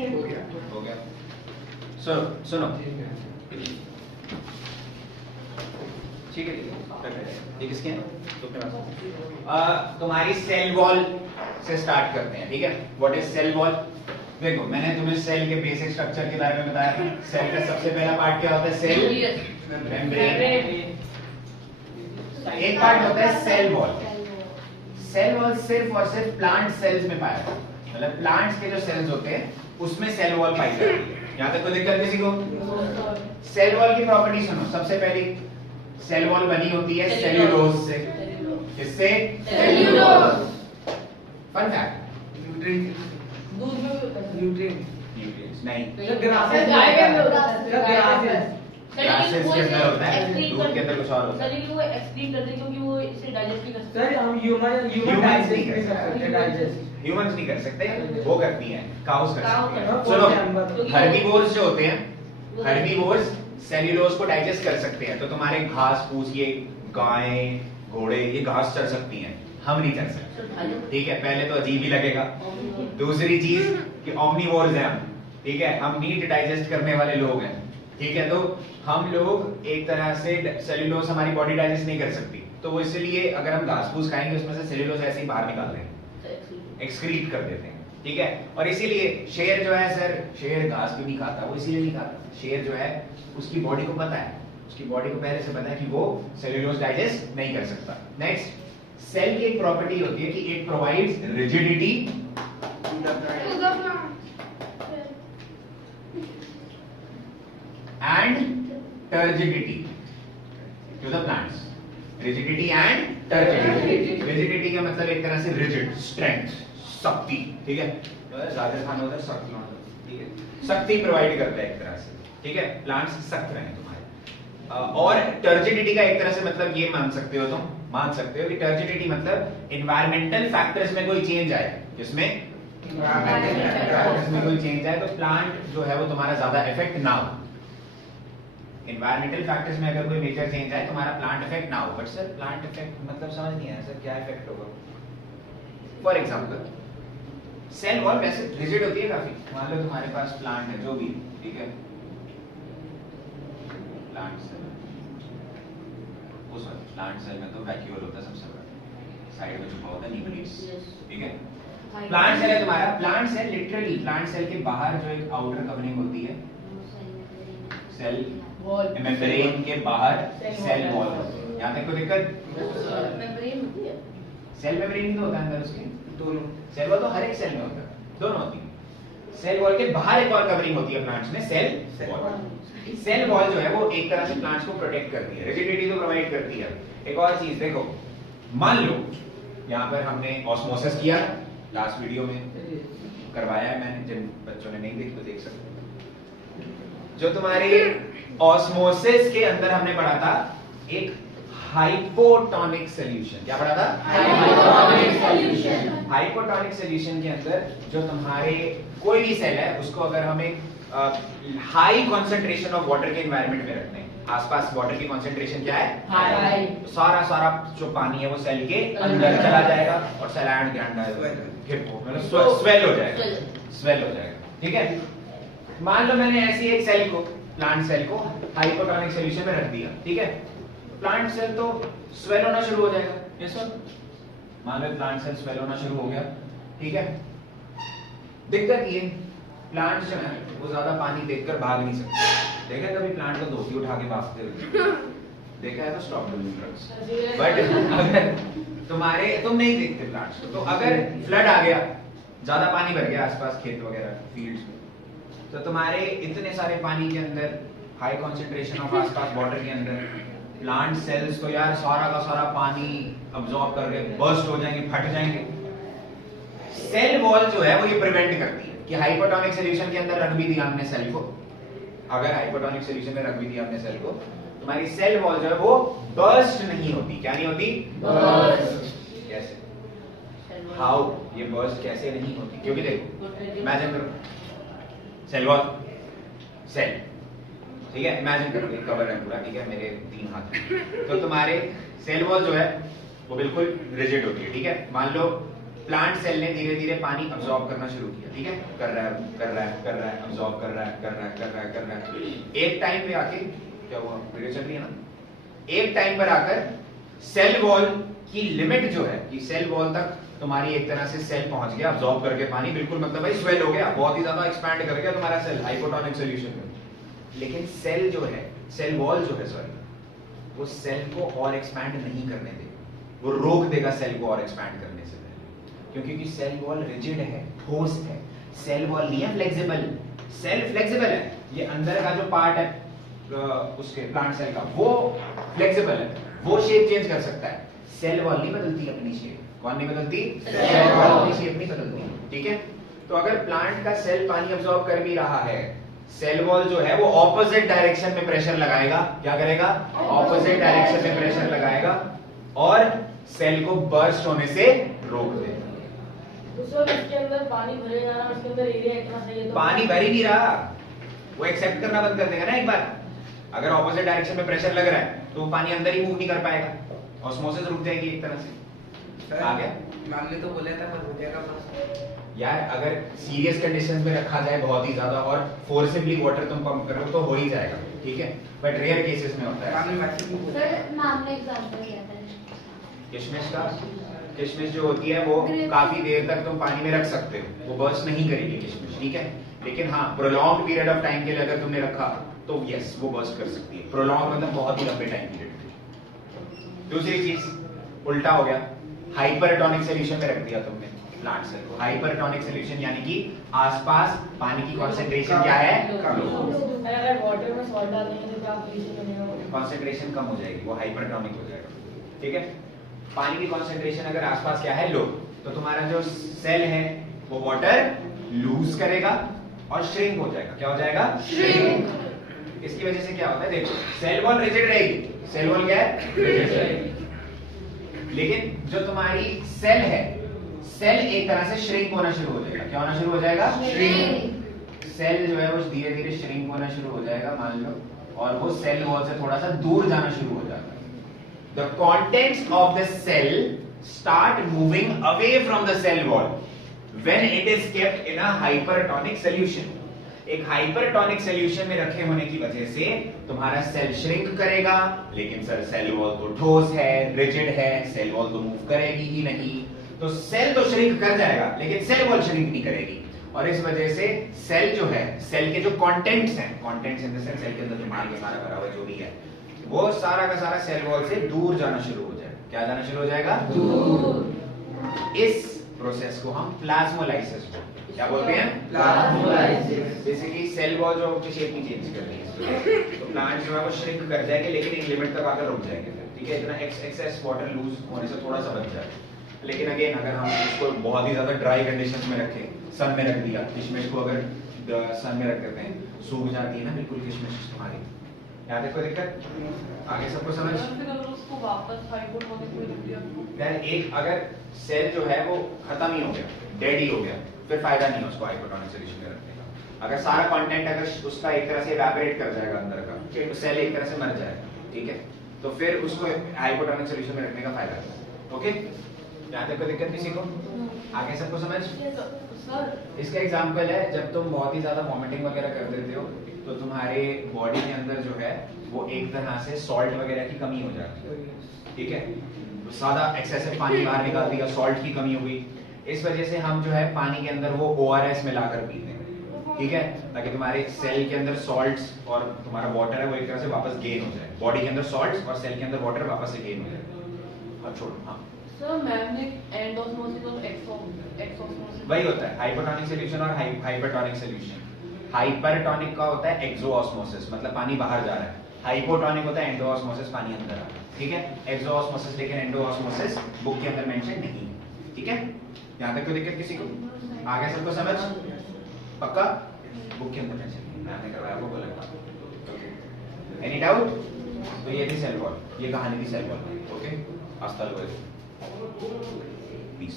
हो गया। सुनो ठीक है ये किसके हैं? तुम्हारी सेल वॉल से स्टार्ट करते हैं, ठीक है। What is cell wall? देखो मैंने तुम्हें सेल के बेसिक स्ट्रक्चर के बारे में बताया था। सेल का सबसे पहला पार्ट क्या होता है? Cell membrane. एक पार्ट होता है सेल वॉल। सेल वॉल सिर्फ और सिर्फ प्लांट सेल्स में पाया जाता है, मतलब प्लांट्स के जो सेल्स होते हैं उसमें सेल वॉल पाई जाती है। यहाँ तक कोई दिक्कत किसी को? सेल वॉल की प्रॉपर्टी सुनो। सबसे पहली सेल वॉल बनी होती है सेल्यूलोज से। किससे? सेल्यूलोज। फन फैक्ट, न्यूट्रिएंट्स नहीं, ग्रासेस के अंदर होता है, दूध के अंदर कुछ और होता है। सर वो एक्सक्रीट करते हैं क्योंकि वो इसे डाइजेस्ट नहीं कर सकते। सर हम ह्यूमंस नहीं कर सकते, वो करती हैं, काउस कर सकती हैं। चलो सुनो, हर्बीवोर्स जो होते हैं, हर्बीवोर्स सेल्यूलोज को डाइजेस्ट कर सकते हैं। तो तुम्हारे घास फूस, ये गायें घोड़े ये घास चर सकती हैं, हम नहीं चर सकते, ठीक है। पहले तो अजीब ही लगेगा। दूसरी चीज कि ओमनीवोर्स हैं हम, ठीक है, हम मीट डाइजेस्ट करने वाले लोग हैं, ठीक है। तो हम लोग एक तरह से सेल्यूलोज हमारी बॉडी डाइजेस्ट नहीं कर सकती, तो वो इसलिए अगर हम घास फूस खाएंगे उसमें से सेल्यूलोज ऐसे ही बाहर निकाल देंगे, एक्सक्रीट कर देते हैं, ठीक है। और इसीलिए शेर जो है सर, शेर घास भी नहीं खाता, वो इसीलिए नहीं खाता। शेर जो है उसकी बॉडी को पता है, उसकी बॉडी को पहले से पता है कि वो सेल्यूलोज डाइजेस्ट नहीं कर सकता। नेक्स्ट, सेल की एक प्रॉपर्टी होती है कि it provides rigidity and turgidity to the plants. Rigidity and turgidity. Rigidity का मतलब एक तरह से रिजिड, स्ट्रेंथ, शक्ति, ठीक है। ज्यादा खाना होता है शक्ति, ठीक है, शक्ति प्रोवाइड करता है एक तरह से, ठीक है। प्लांट्स सख्त रहे तुम्हारे। और टर्जिडिटी का एक तरह से मतलब ये मान सकते हो, तुम मान सकते हो कि टर्जिडिटी मतलब एनवायरमेंटल फैक्टर्स में कोई चेंज आए, जिसमें एनवायरमेंटल फैक्टर्स में कोई चेंज आए तो प्लांट जो है वो तुम्हारा ज्यादा इफेक्ट ना हो। एनवायरमेंटल फैक्टर्स में अगर कोई मेजर चेंज आए तुम्हारा प्लांट इफेक्ट ना हो। बट सर प्लांट इफेक्ट मतलब समझ नहीं आया सर, क्या इफेक्ट होगा? फॉर एग्जांपल सेल वॉल वैसे रिजिड होती है काफी। मान लो तुम्हारे पास प्लांट है, जो भी, ठीक है, प्लांट सेल, उस प्लांट सेल में तो वैक्यूल होता है सबसे बड़ा, साइड में छुपा होता है न्यूक्लियस, ठीक है। प्लांट सेल है तुम्हारा। Plant cell literally plant cell के बाहर जो एक आउटर कवरिंग होती है, सेल मेम्ब्रेन के बाहर सेल वॉल होती है। यहाँ तक कोई दिक्कत? मेम्ब्रेन होती है, सेल मेम्ब्रेन ही तो होता है अंदर उसके, दोनों। सेल वॉल तो हर एक सेल में होता है, दोनों होती है। सेल वॉल के बाहर एक और कवरिंग होती है प्लांट्स में, सेल वॉल। सेल वॉल जो है वो एक तरह से प्लांट्स को प्रोटेक्ट करती है, रिजिडिटी तो प्रोवाइड करती है। एक और चीज देखो, मान लो यहाँ पर हमने ऑस्मोसिस किया, लास्ट वीडियो में करवाया है मैंने, जिन बच्चों ने नहीं देखी तो देख सकते। जो तुम्हारे ऑस्मोसिस के अंदर हमने पढ़ा था एक हाइपोटोनिक सॉल्यूशन। क्या पढ़ा था? Hypotonic solution. हाइपोटोनिक सॉल्यूशन के अंदर जो तुम्हारे कोई भी सेल है उसको अगर हम एक हाई कंसंट्रेशन ऑफ वाटर के एनवायरनमेंट में रखते हैं, आसपास वाटर की कंसंट्रेशन क्या है? हाई। सारा जो पानी है वो सेल के अंदर चला जाएगा और सेल के अंदर स्वेल हो जाएगा, स्वेल हो जाएगा, ठीक है। मान लो मैंने ऐसी एक सेल को, प्लांट सेल को हाइपोटोनिक सॉल्यूशन में रख दिया, ठीक है। प्लांट सेल तो स्वेल होना शुरू हो जाएगा, ये सुन, मान लो प्लांट सेल स्वेल होना शुरू हो गया, ठीक है। दिक्कत ये, प्लांट जो है वो ज्यादा पानी देखकर भाग नहीं सकते। देखा कभी प्लांट को धोती उठा के भागते हुए? देखा है तो स्टॉप डूइंग ड्रग्स। बट अगर तुम नहीं देखते प्लांट्स को, तो अगर फ्लड आ गया, ज्यादा पानी भर गया आसपास खेत वगैरह फील्ड्स में, तो तुम्हारे इतने सारे पानी के अंदर हाई कंसंट्रेशन ऑफ आसपास वाटर के अंदर प्लांट सेल्स को यार सारा का सारा पानी अब्सॉर्ब करके बर्स्ट हो जाएंगे, फट जाएंगे। सेल वॉल जो है वो ये प्रिवेंट करती है कि हाइपोटोनिक सॉल्यूशन के अंदर रख भी दिया हमने सेल को, अगर हाइपोटोनिक सॉल्यूशन में रख भी दिया हमने सेल को, तुम्हारी सेल वॉल जो है वो बर्स्ट नहीं होती। क्या नहीं होती? बर्स्ट। कैसे? हाउ? ये बर्स्ट कैसे नहीं होती? क्योंकि देखो, इमेजिन करो सेल वॉल, सेल, ठीक है, इमेजिन करो एक कवर है पूरा, ठीक है, मेरे 3 हाथ, तो तुम्हारे सेल वॉल जो है वो बिल्कुल रिजिड होती है, ठीक है। मान लो प्लांट सेल ने धीरे धीरे पानी अब्सॉर्ब करना शुरू किया, ठीक है, कर रहा है, अब्सॉर्ब कर रहा है। एक टाइम पे आके क्या हुआ, वीडियो चल रही है ना, एक टाइम पर आकर सेल वॉल की लिमिट जो है कि सेल वॉल तक तुम्हारी एक तरह से सेल पहुंच गया अब्सॉर्ब करके पानी, बिल्कुल मतलब भाई स्वेल हो गया, बहुत ही ज्यादा एक्सपैंड कर गया तुम्हारा सेल हाइपोटोनिक सॉल्यूशन में। लेकिन सेल जो है, सेल वॉल जो है सॉरी, वो सेल को और एक्सपैंड नहीं करने देगा, वो रोक देगा सेल को और एक्सपैंड करने से पहले, क्योंकि सेल वॉल रिजिड है, ठोस है। सेल वॉल नहीं है फ्लेक्सिबल, सेल फ्लेक्सिबल है, ये अंदर का जो पार्ट है उसके प्लांट सेल का वो फ्लेक्सिबल है, वो शेप चेंज कर सकता है। सेल वॉल नहीं बदलती अपनी शेप, कौन नहीं बदलती, सेल वॉल अपनी शेप नहीं बदलती, ठीक है। तो अगर प्लांट का सेल पानी अब्सॉर्ब कर भी रहा है, सेल वॉल जो है वो ऑपोजिट डायरेक्शन में प्रेशर लगाएगा, क्या करेगा, ऑपोजिट डायरेक्शन में प्रेशर लगाएगा और सेल को बर्स्ट होने से रोक देगा। तो सर इसके अंदर पानी भरेगा ना, इसके अंदर एरिया इतना सही है तो पानी भर ही नहीं रहा, वो एक्सेप्ट करना बंद कर देगा ना एक बार। अगर ऑपोजिट डायरेक्शन में प्रेशर लग रहा है तो पानी अंदर ही मूव नहीं कर पाएगा, ऑस्मोसिस रुक जाएगी एक तरह से। आ गया, मैम ने तो बोला था पर हो जाएगा बस। यार अगर सीरियस कंडीशंस में रखा जाए बहुत ही ज्यादा और फोर्सिबली वाटर तुम पंप करो तो हो ही जाएगा, ठीक है, बट रेयर केसेस में होता है। मैम ने मैसेज भी बोला सर मैम ने एग्जांपल दिया था किशमिश का, किशमिश जो होती है वो काफी देर तक तुम पानी में रख सकते हो, वो बर्स्ट नहीं करेगी किशमिश, ठीक है। लेकिन हाँ, प्रोलॉन्ग पीरियड ऑफ टाइम के लिए अगर तुमने रखा तो यस वो बर्स्ट कर सकती है, प्रोलॉन्ग मतलब बहुत ही लंबे टाइम पीरियड के। दूसरी चीज उल्टा हो गया, हाइपरटोनिक सॉल्यूशन में रख दिया तुमने प्लांट सेल को। हाइपरटोनिक सॉल्यूशन यानी कि आसपास पानी की कंसंट्रेशन क्या है, कम हो, अगर वाटर में सॉल्ट डाल देंगे तो क्या पोजीशन बनेगा, कंसंट्रेशन कम हो जाएगी, वो हाइपरटोनिक हो जाएगा, ठीक है। पानी की कंसंट्रेशन अगर आसपास क्या है, लो, तो तुम्हारा जो सेल है वो वाटर लूज करेगा और श्रिंक हो जाएगा, क्या हो जाएगा, श्रिंक। इसकी वजह से क्या होता है, देखो सेल वॉल रिजिड रहेगी, सेल वॉल क्या है, रिजिड रहेगी, लेकिन जो तुम्हारी सेल है, सेल एक तरह से श्रिंक होना शुरू हो जाएगा, क्या होना शुरू हो जाएगा, श्रिंक। सेल जो है वो धीरे धीरे श्रिंक होना शुरू हो जाएगा मान लो, और वो सेल वॉल से थोड़ा सा दूर जाना शुरू हो जाता है। The contents of the cell start moving away from the cell wall when it is kept in a hypertonic solution. एक हाइपरटोनिक सॉल्यूशन में रखे होने की वजह से तुम्हारा सेल श्रिंक करेगा, लेकिन सर सेल वॉल तो ठोस है, रिजिड है, सेल वॉल तो मूव करेगी ही नहीं, तो सेल तो श्रिंक कर जाएगा लेकिन सेल वॉल श्रिंक नहीं करेगी, और इस वजह से सेल जो है, सेल के जो कंटेंट्स हैं, contents in the cell, cell के अंदर जो माल सारा भरा हुआ जो भी है, वो सारा का सारा सेल वॉल से दूर जाना शुरू हो जाएगा, क्या जाना शुरू हो जाएगा, दूर। इस प्रोसेस को हम प्लाज्मोलाइसिस बोलते हैं, क्या बोलते हैं, प्लाज्मोलाइसिस। बेसिकली सेल वॉल जो की शेप नहीं चेंज कर रही है, तो प्लांट जो है वो श्रिंक कर जाएंगे लेकिन एक लिमिट तक आकर रुक जाएंगे, ठीक है, इतना एक्सेस वाटर लूज होने से थोड़ा सा बच जाए। लेकिन अगेन अगर हम इसको बहुत ही ज्यादा ड्राई कंडीशंस में रखें, सन में रख दिया, किशमिश को अगर सन में रख देते हैं, सूख जाती है ना बिल्कुल किशमिश तुम्हारी, यहाँ तक कोई दिक्कत, आगे सबको समझ। फिर अगर उसको वापस हाइपोटोनिक में रख दिया देन एक अगर सेल जो है वो खत्म ही हो गया, डेड ही हो गया, फिर फायदा नहीं है उसको हाइपोटोनिक सॉल्यूशन में रखने का। अगर सारा कंटेंट अगर उसका एक तरह से इवैपोरेट कर जाएगा अंदर का, तो सेल एक तरह से मर जाएगा, ठीक है, तो फिर उसको हाइपोटोनिक सॉल्यूशन में रखने का फायदा है। ओके, यहाँ तक कोई दिक्कत किसी को, आगे सबको समझ। सर इसका एग्जांपल है जब तुम बहुत ही ज्यादा वॉमिटिंग वगैरह कर देते हो तो तुम्हारे बॉडी के अंदर जो है वो एक तरह से सॉल्ट वगैरह की कमी हो जाती है, ठीक है, तो ज्यादा एक्सेसिव पानी बाहर निकाल दिया, सॉल्ट की कमी हो गई, इस वजह से हम जो है पानी के अंदर वो ORS मिलाकर पीते हैं, ठीक है, ताकि तुम्हारे सेल के अंदर सॉल्ट्स और तुम्हारा वाटर है वो एक तरह से वापस गेन हो जाए, बॉडी के अंदर सॉल्ट्स और सेल के अंदर वाटर वापस से गेन हो जाए। और छोड़ो, हाँ सर मैम ने एंडोस्मोसिस और एक्सोस्मोसिस वही होता है हाइपोटोनिक सॉल्यूशन और हाइपरटोनिक सॉल्यूशन। हाइपरटोनिक का होता है एक्सोऑस्मोसिस, मतलब पानी बाहर जा रहा है, हाइपोटोनिक होता है एंडोऑस्मोसिस, पानी अंदर आ रहा है, ठीक है, एक्सोऑस्मोसिस लेकिन एंडोऑस्मोसिस बुक के अंदर मेंशन नहीं है, ठीक है, यहाँ तक कोई दिक्कत किसी को, आगे सबको समझ, पक्का, बुक के अंदर मेंशन नहीं, मैंने करवाया आपको बोला था, एनी डाउट। तो ये थी सेल वॉल, ये कहानी थी सेल वॉल, ओके, अस्ताल पीस।